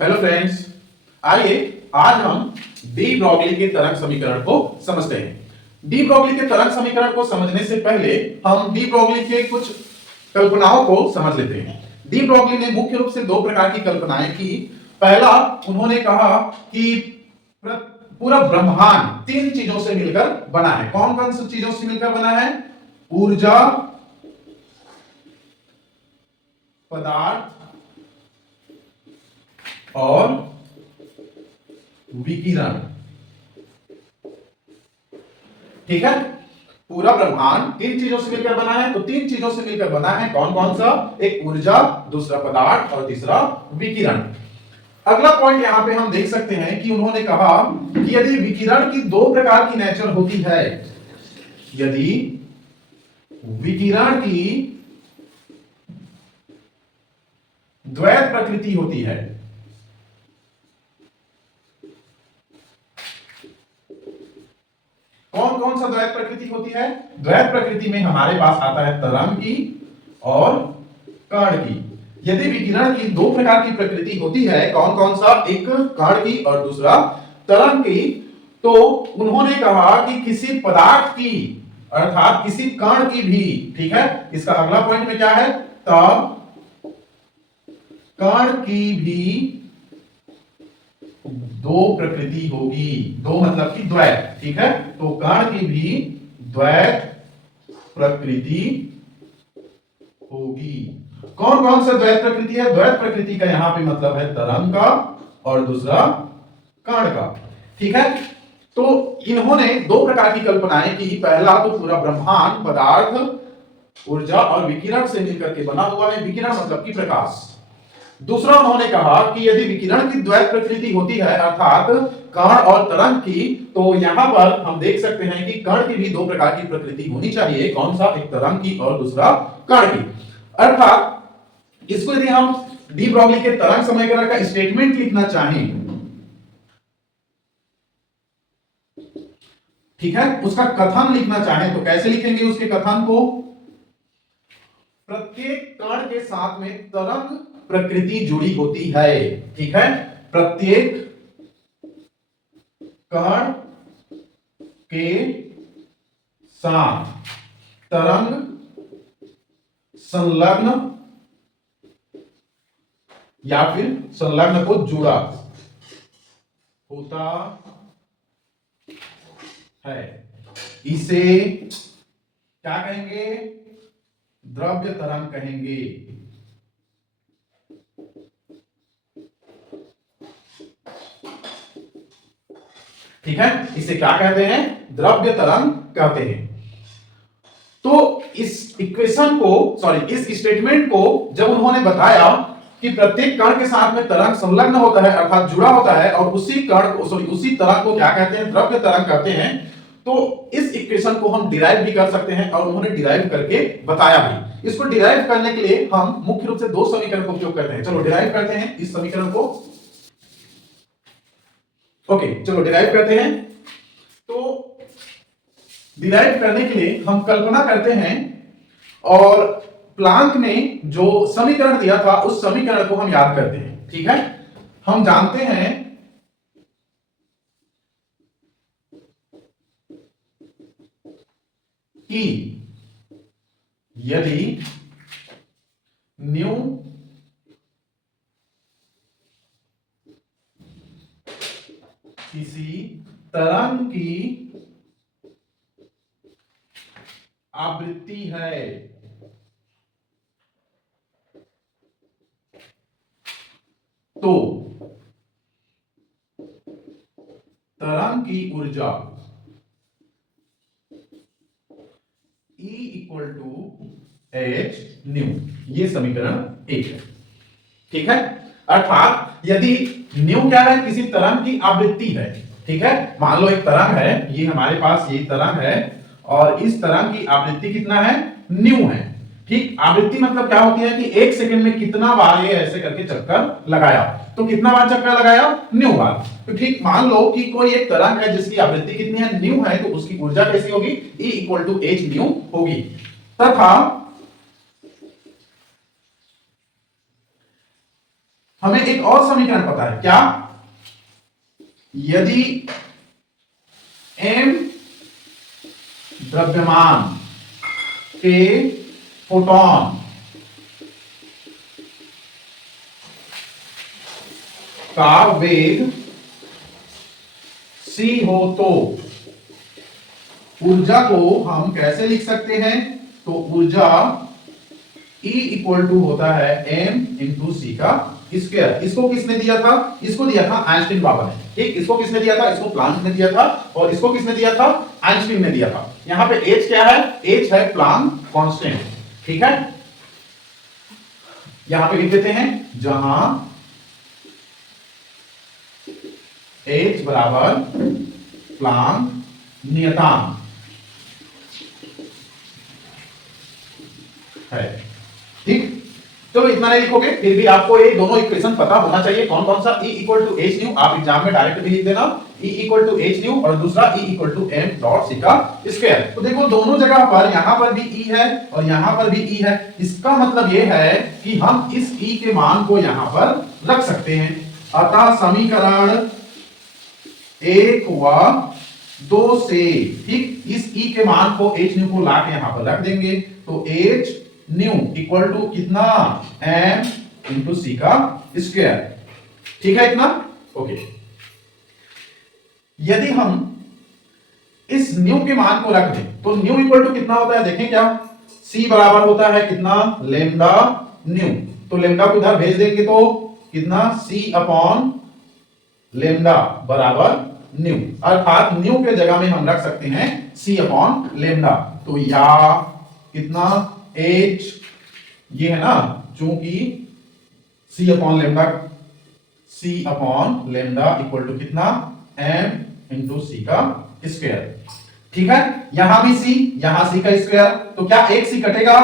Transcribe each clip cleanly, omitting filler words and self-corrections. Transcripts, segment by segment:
Hello friends, आइए आज हम डी ब्रॉगली के तरंग समीकरण को समझते हैं। डी ब्रॉगली के तरंग समीकरण को समझने से पहले हम डी ब्रॉगली के कुछ कल्पनाओं को समझ लेते हैं। डी ब्रॉगली ने मुख्य रूप से दो प्रकार की कल्पनाएं की। पहला, उन्होंने कहा कि पूरा ब्रह्मांड तीन चीजों से मिलकर बना है। कौन कौन सी चीजों से मिलकर बना है? ऊर्जा, पदार्थ और विकिरण। ठीक है, पूरा ब्रह्मांड तीन चीजों से मिलकर बना है। तो तीन चीजों से मिलकर बना है, कौन कौन सा? एक ऊर्जा, दूसरा पदार्थ और तीसरा विकिरण। अगला पॉइंट यहां पे हम देख सकते हैं कि उन्होंने कहा कि यदि विकिरण की दो प्रकार की नेचर होती है, यदि विकिरण की द्वैत प्रकृति होती है, कौन कौन सा द्वैत प्रकृति होती है? द्वैत प्रकृति में हमारे पास आता है तरंग की और कण की। यदि विकिरण की दो प्रकार की प्रकृति होती है, कौन कौन सा? एक कण की और दूसरा तरंग की, तो उन्होंने कहा कि किसी पदार्थ की अर्थात किसी कण की भी, ठीक है, इसका अगला पॉइंट में क्या है? तब कण की भी दो प्रकृति होगी। दो मतलब की द्वैत, ठीक है, तो कण की भी द्वैत प्रकृति होगी। कौन कौन सा द्वैत प्रकृति है? द्वैत प्रकृति का यहां पे मतलब है तरंग का और दूसरा कण का। ठीक है, तो इन्होंने दो प्रकार की कल्पनाएं की। पहला तो पूरा ब्रह्मांड पदार्थ, ऊर्जा और विकिरण से मिलकर के बना हुआ है। विकिरण मतलब की प्रकाश। दूसरा, उन्होंने कहा कि यदि विकिरण की द्वैत प्रकृति होती है अर्थात कण और तरंग की, तो यहां पर हम देख सकते हैं कि कण की भी दो प्रकार की प्रकृति होनी चाहिए। कौन सा? एक तरंग की और दूसरा कण की। अर्थात इसको यदि हम डी ब्रॉगली के तरंग समीकरण का स्टेटमेंट लिखना चाहें, ठीक है, उसका कथन लिखना चाहें तो कैसे लिखेंगे उसके कथन को? प्रत्येक कण के साथ में तरंग प्रकृति जुड़ी होती है। ठीक है, प्रत्येक कण के साथ तरंग संलग्न या फिर संलग्न को जुड़ा होता है। इसे क्या कहेंगे? द्रव्य तरंग कहेंगे। ठीक है, इसे क्या कहते हैं? द्रव्य तरंग कहते हैं। तो इस इक्वेशन को, सॉरी, इस स्टेटमेंट को जब उन्होंने बताया कि प्रत्येक कण के साथ में तरंग संलग्न होता है अर्थात जुड़ा होता है और उसी कण को, सॉरी, उसी तरंग को क्या कहते हैं? द्रव्य तरंग कहते हैं। तो इस इक्वेशन को हम डिराइव भी कर सकते हैं और उन्होंने डिराइव करके बताया भी। इसको डिराइव करने के लिए हम मुख्य रूप से दो समीकरण का उपयोग करते हैं। चलो डिराइव करते हैं इस समीकरण को। ओके, चलो डिराइव करते हैं। तो डिराइव करने के लिए हम कल्पना करते हैं और प्लांक ने जो समीकरण दिया था उस समीकरण को हम याद करते हैं। ठीक है, हम जानते हैं कि यदि न्यू किसी तरंग की आवृत्ति है तो तरंग की ऊर्जा E equal to H nu. ये समीकरण एक है। ठीक है, अर्थात यदि न्यू क्या है? किसी तरंग की आवृत्ति है। ठीक है, मान लो एक तरंग है, ये हमारे पास ये तरंग है और इस तरंग की आवृत्ति कितना है? न्यू है। ठीक, आवृत्ति मतलब क्या होती है कि एक सेकंड में कितना बार ये ऐसे करके चक्कर लगाया, तो कितना बार चक्कर लगाया? न्यू बार। तो ठीक, मान लो कि कोई एक तरंग है जिसकी आवृत्ति कितनी है? न्यू है, तो उसकी ऊर्जा कैसी होगी? E equal to H nu होगी। तथा हमें एक और समीकरण पता है क्या, यदि m द्रव्यमान के फोटोन का वेग c हो तो ऊर्जा को हम कैसे लिख सकते हैं, तो ऊर्जा E इक्वल टू होता है m इंटू सी का स्क्वायर। इसको किसने दिया था, इसको दिया था आइंस्टीन बाबा ने, ठीक। इसको किसने दिया था, इसको प्लांक ने दिया था, और इसको किसने दिया था, आइंस्टीन ने दिया था। यहां पे h क्या है, h है प्लांक कांस्टेंट, ठीक है। यहां पे लिख देते हैं, जहां h बराबर प्लांक नियतांक है, ठीक। चलो इतना नहीं लिखोगे, फिर भी आपको ये दोनों इक्वेशन पता होना चाहिए। कौन कौन सा, E equal to H nu, आप एग्जाम में डायरेक्ट भी लिख देना, E equal to H nu, और दूसरा E equal to m dot C का स्क्वायर। तो देखो दोनों जगह पर, यहां पर भी E है और यहां पर भी E है। इसका मतलब ये है कि हम इस E के मान को यहां पर रख सकते हैं। अतः समीकरण 1 व 2 से, ठीक, इस E के मान को h न्यू को लाके यहां पर रख देंगे, तो h न्यू इक्वल टू कितना, m इंटू सी का स्क्वायर, ठीक है इतना, ओके। यदि हम इस न्यू के मान को रख दें तो न्यू इक्वल टू कितना होता है, देखें क्या, c बराबर होता है कितना, लेमडा न्यू। तो लेमडा को उधर भेज देंगे तो कितना, c अपॉन लेमडा बराबर न्यू, अर्थात न्यू के जगह में हम रख सकते हैं c अपॉन लेमडा। तो या कितना, h, ये है ना, चूंकि c upon lambda, c upon lambda equal to कितना, m इंटू सी का स्क्वायर, ठीक है। यहां भी c, यहां c का स्क्वायर, तो क्या एक c कटेगा,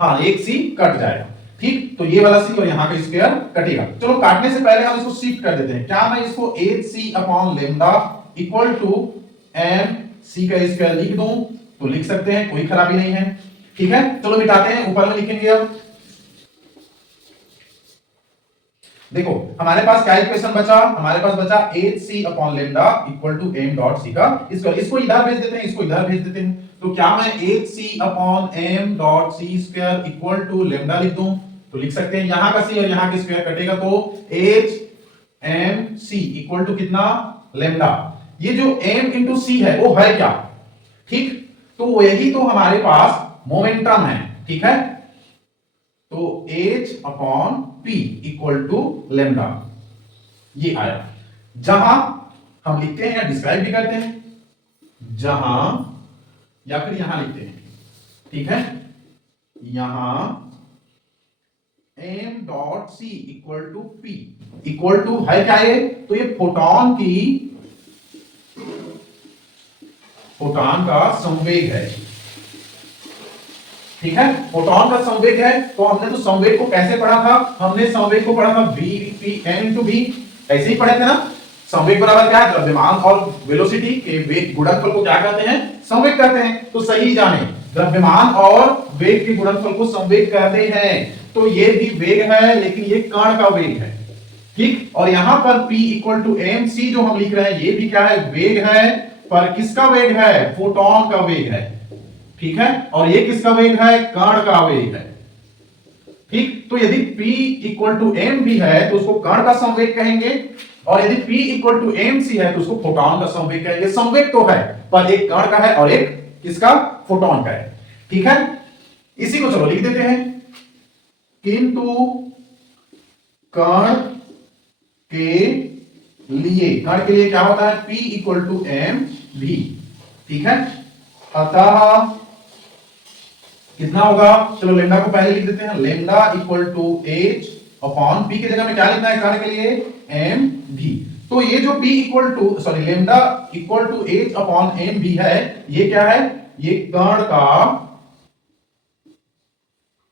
हाँ एक c कट जाएगा, ठीक। तो ये वाला c और यहां का स्क्वायर कटेगा। चलो काटने से पहले हम इसको शिफ्ट कर देते हैं। क्या मैं इसको 8c upon lambda equal to m c का स्क्वायर लिख दूं, तो लिख सकते हैं, कोई खराबी नहीं है, ठीक है। चलो मिटाते हैं, ऊपर में लिखेंगे। अब देखो हमारे पास क्या इक्वेशन बचा, हमारे पास बचा 8c upon lambda equal to m dot C का स्क्वायर। इसको इधर भेज देते हैं, इसको इधर भेज देते हैं। तो क्या मैं 8c upon m dot C square equal to lambda लिख दूं, तो लिख सकते हैं। यहां का c और यहां का स्क्वायर कटेगा, तो 8mc इक्वल टू कितना, लेमडा। ये जो m इंटू सी है वो है क्या, ठीक, तो वही तो हमारे पास मोमेंटम है, ठीक है। तो h upon p equal to lambda, ये आया। जहां हम लिखते हैं या डिस्क्राइब भी करते हैं, जहां या फिर यहां लिखते हैं, ठीक है। यहां m dot c equal to p equal to है क्या, ये तो ये फोटॉन का संवेग है, ठीक है। फोटॉन का संवेग है, तो हमने तो संवेग को कैसे पढ़ा था, हमने संवेग को पढ़ा था v p n into v, ऐसे ही पढ़े थे ना। संवेग बराबर क्या है, द्रव्यमान और वेलोसिटी के वेग गुणनफल को क्या कहते हैं, संवेग कहते हैं। तो सही जाने, द्रव्यमान और वेग के गुणनफल को संवेग कहते हैं। तो ये भी वेग है, लेकिन ये कण का वेग है, ठीक। और यहां पर p equal to M C जो हम लिख रहे हैं, ये भी क्या है, वेग है, पर किसका वेग है, फोटॉन का वेग है, ठीक है। और ये किसका वेग है, कण का वेग है, ठीक। तो यदि p इक्वल टू एम भी है तो उसको कण का संवेग कहेंगे, और यदि p equal to M C है तो उसको फोटॉन का संवेग कहेंगे। संवेग तो है, पर एक कण का है और एक किसका, फोटॉन का है, ठीक है। इसी को चलो लिख देते हैं, किंतु कण के लिए क्या होता है, p इक्वल टू एम भी, ठीक है। अतः कितना होगा, चलो लेमडा को पहले लिख देते हैं, lambda equal to h upon p की जगह में क्या लिखना है कण के लिए, m भी। तो ये जो p equal to, sorry, lambda equal to h upon m भी है, ये क्या है, ये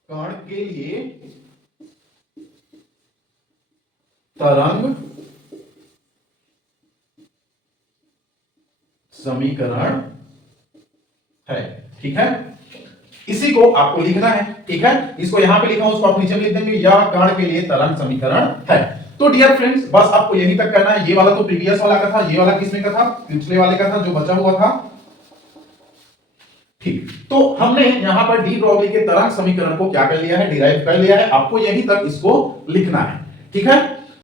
कण के लिए तरंग समीकरण है, ठीक है। इसी को आपको लिखना है, ठीक है। इसको यहां पे लिखा हूं, उसको आप नीचे लिख देंगे, या कण के लिए तरंग समीकरण है। तो डियर फ्रेंड्स बस आपको यहीं तक करना है। ये वाला तो प्रीवियस वाला का था, ये वाला किसमें का था, पिछले वाले का था जो बचा हुआ था। ठीक, तो हमने यहां पर डी ब्रोगली के तरंग समीकरण को क्या कर लिया है, डिराइव कर लिया है। आपको यहीं तक इसको लिखना है, ठीक है।